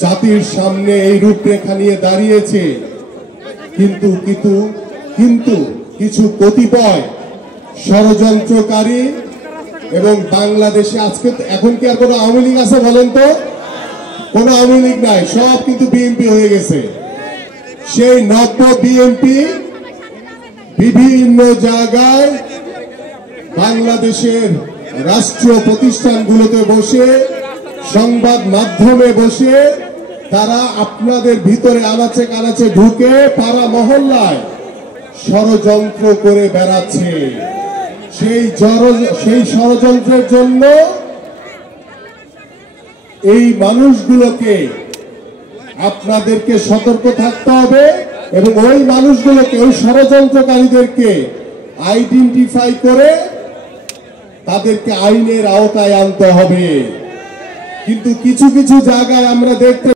জাতির সামনে এই রূপরেখা নিয়ে দাঁড়িয়েছে, কিন্তু কিন্তু কিন্তু কিছু কতিপয় ষড়যন্ত্রকারী এবং বাংলাদেশে আজকে এখন কি আর কোনো আওয়ামী লীগ আছে বলেন তো? কোনো আওয়ামী লীগ নাই, সব কিন্তু বিএনপি হয়ে গেছে। সেই নব্য বিএনপি বিভিন্ন জায়গায় বাংলাদেশের রাষ্ট্রীয় প্রতিষ্ঠানগুলোতে বসে, সংবাদ মাধ্যমে বসে তারা আপনাদের ভিতরে আনাচে কানাচে ঢুকে পাড়া মহল্লায় ষড়যন্ত্র করে বেড়াচ্ছে। সেই ষড়যন্ত্রের জন্য এই মানুষগুলোকে আপনাদেরকে সতর্ক থাকতে হবে এবং ওই মানুষগুলোকে, ওই ষড়যন্ত্রকারীদেরকে আইডেন্টিফাই করে তাদেরকে আইনের আওতায় আনতে হবে। কিন্তু কিছু কিছু জায়গায় আমরা দেখতে